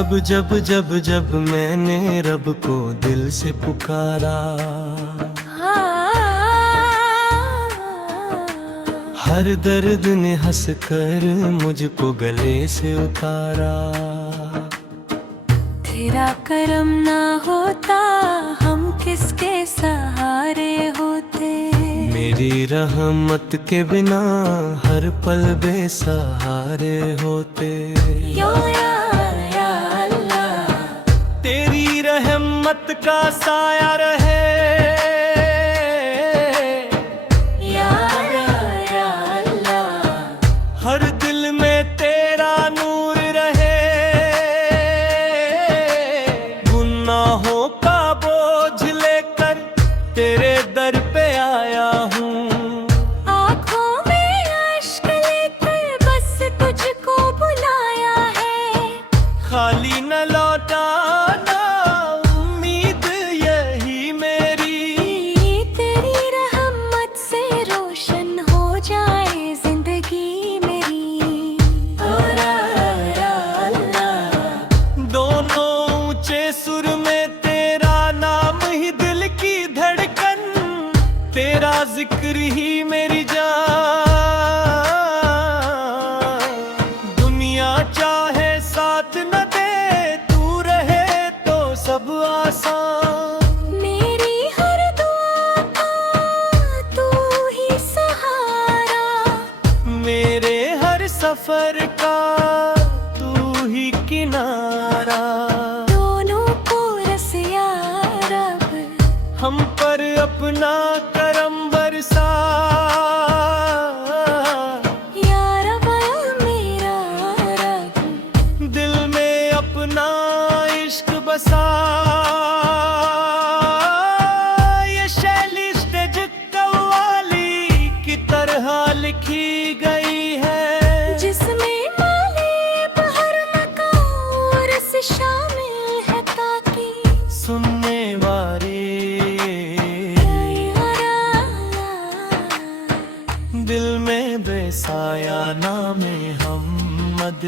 अब जब जब जब मैंने रब को दिल से पुकारा, हर दर्द ने हंस कर मुझको गले से उतारा। तेरा करम ना होता हम किसके सहारे होते। मेरी रहमत के बिना हर पल बेसहारे होते। या अल्लाह, तेरी रहमत का साया रहे, या अल्लाह, हर दिल में तेरा नूर रहे। गुनाहों का बोझ लेकर तेरे दर पे आया हूँ। आँखों में अश्क लेकर बस तुझको बुलाया है। खाली न लौटाना उम्मीद यही मेरी। तेरी रहमत से रोशन हो जाए जिंदगी मेरी। या अल्लाह, दोनों ऊंचे सुर में तेरा नाम ही दिल की धड़कन, तेरा जिक्र ही मेरी जान। दुनिया चाहे साथ न दे, तू रहे तो सब आसान। मेरी हर दुआ का तू ही सहारा। मेरे हर सफर का तू ही किनारा। दोनों को रस या रब, हम पर अपना करम बरसा। या रब मेरा रब, दिल में अपना इश्क बसा। ये शैली स्टेज कव्वाली की तरह लिखी गई है, जिसमें माले हर नकार से शामिल है ताकि सुनने वाले दिल में बेसाया नामे हमद।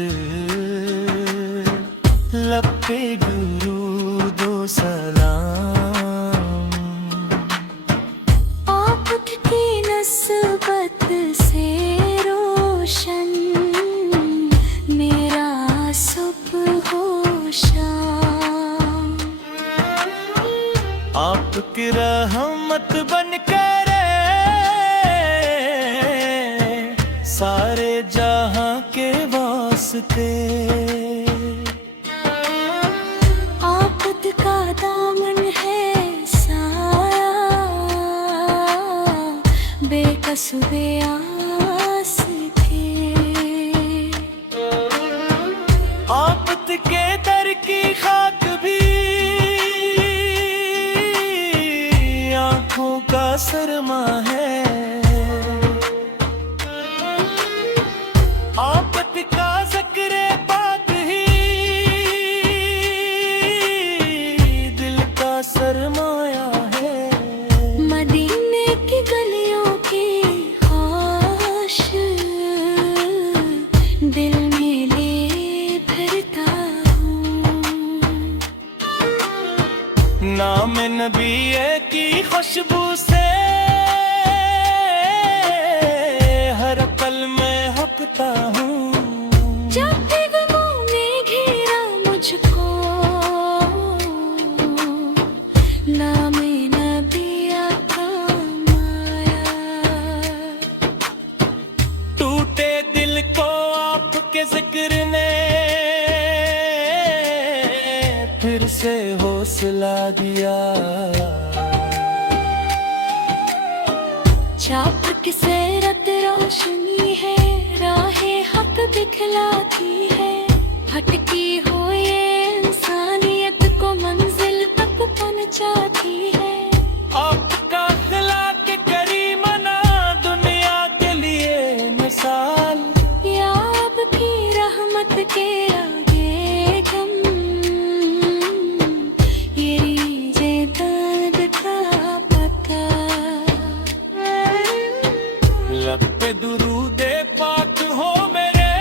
लब पे दुरूद ओ सलाम। आप की नस्बत से रोशन मेरा सुबह हो शाम। आपकी रहमत बनकर सारे जहां के वास्ते। आफत का दामन है साया, बेकसूरे आस थे। आफत के दर की खाक भी आंखों का सरमा है। आफत का ज़िक्र पाक ही दिल का सरमाया है। मदीने की गलियों की ख्वाहिश दिल में ले फिरता हूँ। नाम नबी की खुशबू से हर पल में हकता हूँ। जब भी गमों ने घेरा मुझको, नामे नबी आता माया। टूटे दिल को आपके जिक्र ने फिर से हौसला दिया। चाप की सैरत रोशनी है, राहे हक दिखलाती है। भटकी हो ये इंसानियत को मंजिल तक पहुंचाती है। आपका अखलाक करीमना दुनिया के लिए मिसाल। या अब की रहमत के आगे हम ये रीजे दर्द का पता। लब पे दुरूदे पाक हो मेरे,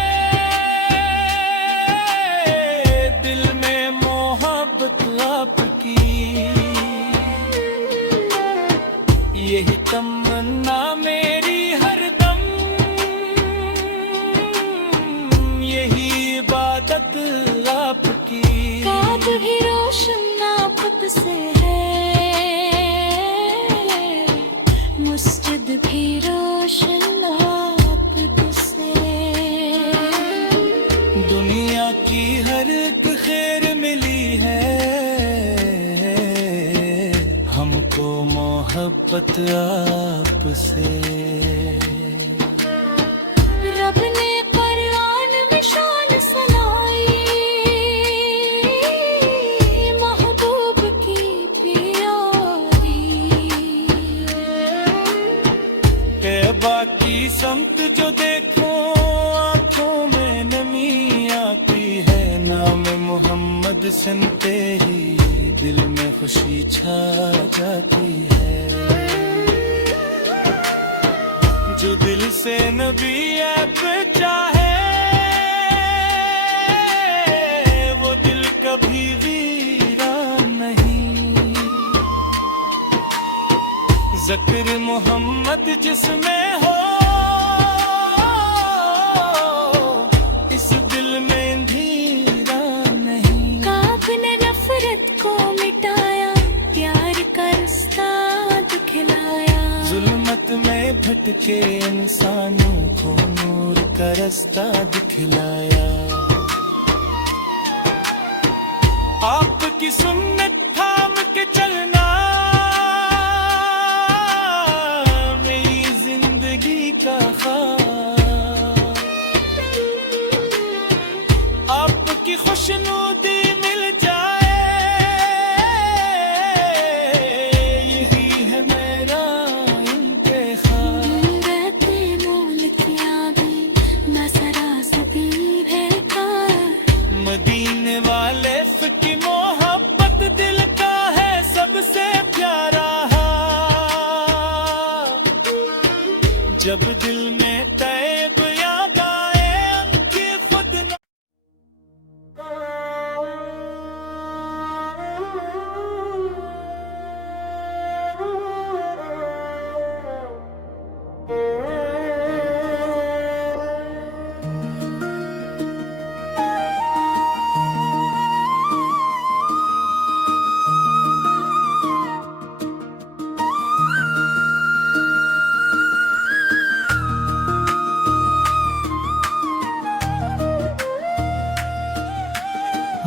की। काब भी रोशन नाप से है, मस्जिद भी रोशन नाप से। दुनिया की हर एक खैर मिली है, हमको मोहब्बत आपसे। रब ने कुरान में शान सुनाई, महबूब की प्यारी। कैबा की समत जो देखो आंखों में नमी आती है, नाम मोहम्मद सुनते ही दिल में खुशी छा जाती है। जो दिल से नबी ऐप चाहे, वो दिल कभी वीरान नहीं। ज़िक्र मोहम्मद जिसमें हो, इस दिल में धीरा नहीं। काब ने नफरत को मिटाया, प्यार का रास्ता दिखलाया। जुल्मत में भटके इंसानों को नूर का रास्ता दिखलाया। आपकी सुन्नत थाम के चलना मेरी जिंदगी का ख्वाब। आपकी खुशनुदी मिल जाए, यही है मेरा इंतखाब। रहते मुल्क यादें न सरा सभी बेकार। मदीने वाले की मोहब्बत दिल का है सबसे प्यारा। जब दिल में तैब याद आए उनकी खुद न।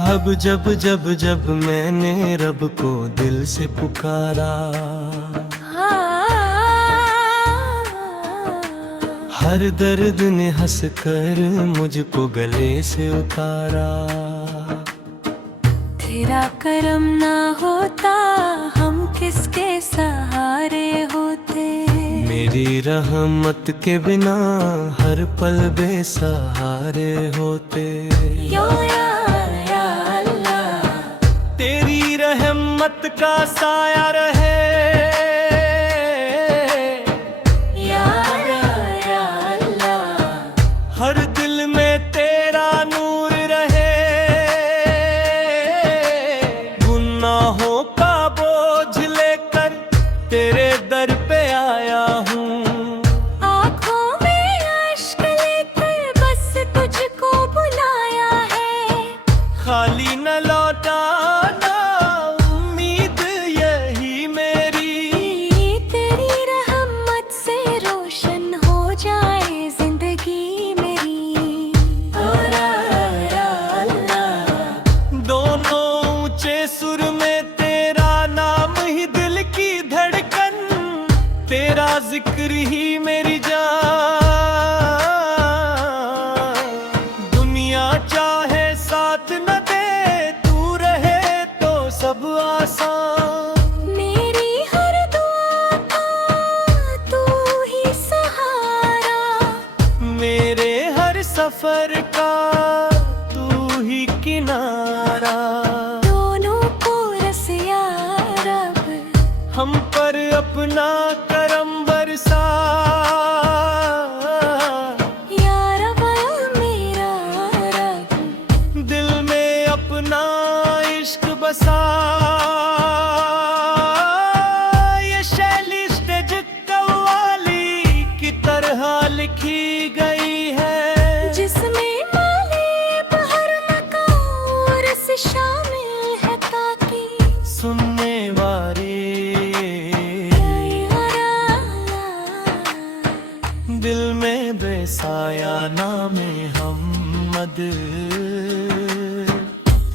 अब जब जब जब मैंने रब को दिल से पुकारा, हर दर्द ने हंस कर मुझको गले से उतारा। तेरा करम ना होता हम किसके सहारे होते। मेरी रहमत के बिना हर पल बेसहारे होते। या अल्लाह, तेरी रहमत का साया रहे, या अल्लाह। हर दिल में तेरा नूर रहे। गुनाहों का बोझ लेकर तेरे दर पे आया हूँ। आँखों में अश्क लेकर बस तुझको बुलाया है। खाली न लौटाना उम्मीद यही मेरी।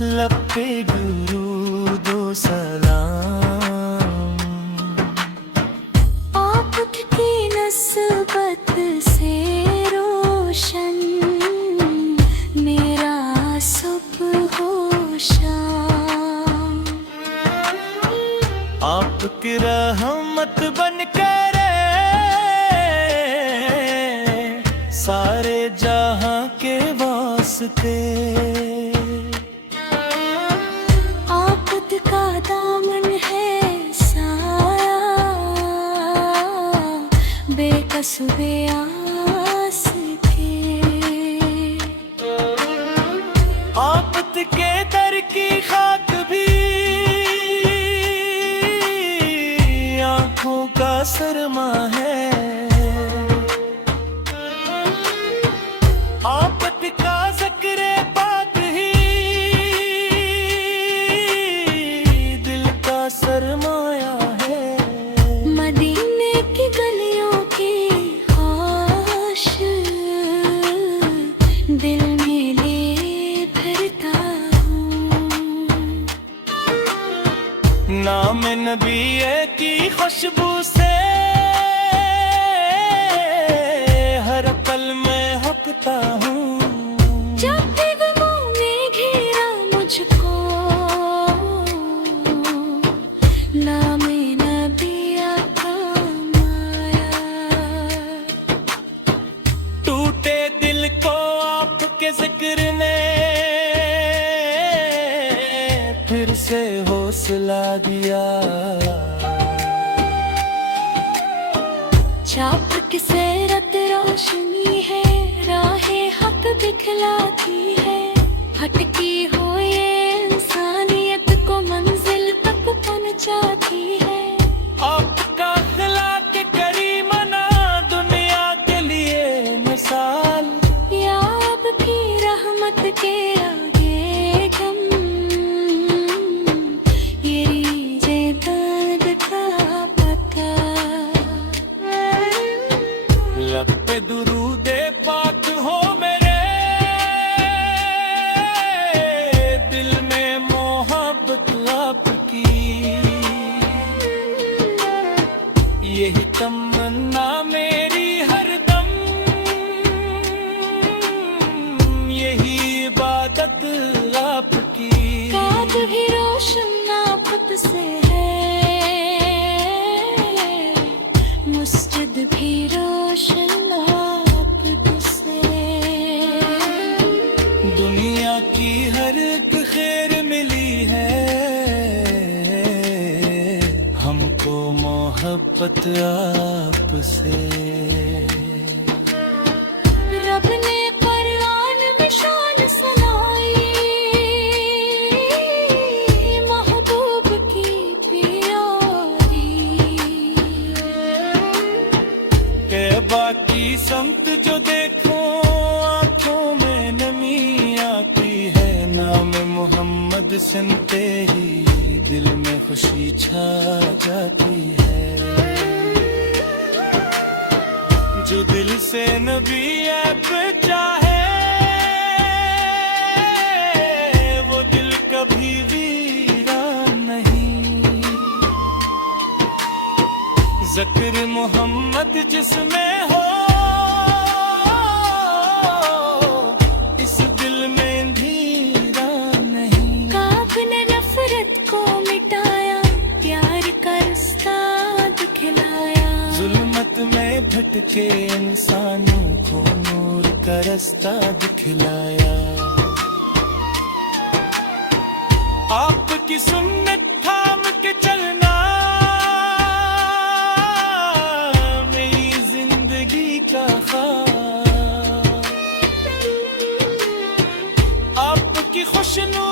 लब पे दुरूदो सलाम। आपकी नस्बत से रोशन मेरा सुबह हो शाम। आपकी रहमत बन कर सारे जहां के वास्ते। आपद का दामन है साया बेकस बेआस के। आपत के दर की खाक भी आंखों का सरमा है। आपत का ज़िक्र पाक ही दिल का सरमाया है। मदीने की गलियों की ख्वाहिश दिल में ले फिरता हूँ। नाम नबी की खुशबू से हर पल में हकता हूँ। जब भी गमों ने घेरा मुझको नाम नबी आता माया। टूटे दिल को आपके जिक्र ने फिर से हौसला दिया। चाप की सेरत रोशनी है राहें हक दिखलाती है। भटकी हो ये इंसानियत को मंजिल तक पहुंचाती है। आपका अखलाक करीमना दुनिया के लिए मिसाल। या आपकी रहमत के आगे हम ये रीजे दर्द का पता। लब पे दुरूदे पाक हो मेरे दिल में मोहब्बत आपकी। यही तमन्ना मेरी हरदम, यही इबादत आपकी। काद भी रोशन आपत से है मस्जिद भी रोशन आपत से। दुनिया की हर एक खैर मिली है हमको मोहब्बत आपसे। रब ने कुरान में शान सुनाई महबूब की प्यारी। के बाकी समत जो देखो आंखों में नमी आती है। नाम मोहम्मद सुनते ही दिल में खुशी छा जाती है। जो दिल से नबी ऐप चाहे वो दिल कभी वीरान नहीं। ज़िक्र मोहम्मद जिसमें हो इस दिल में धीरा नहीं। काब ने नफरत को मिटाया प्यार का रास्ता दिखलाया। जुल्मत में भटके इंसानों को नूर का रास्ता दिखलाया। आपकी सुन्नत थाम के चलना मेरी जिंदगी का ख्वाब। आपकी खुशनू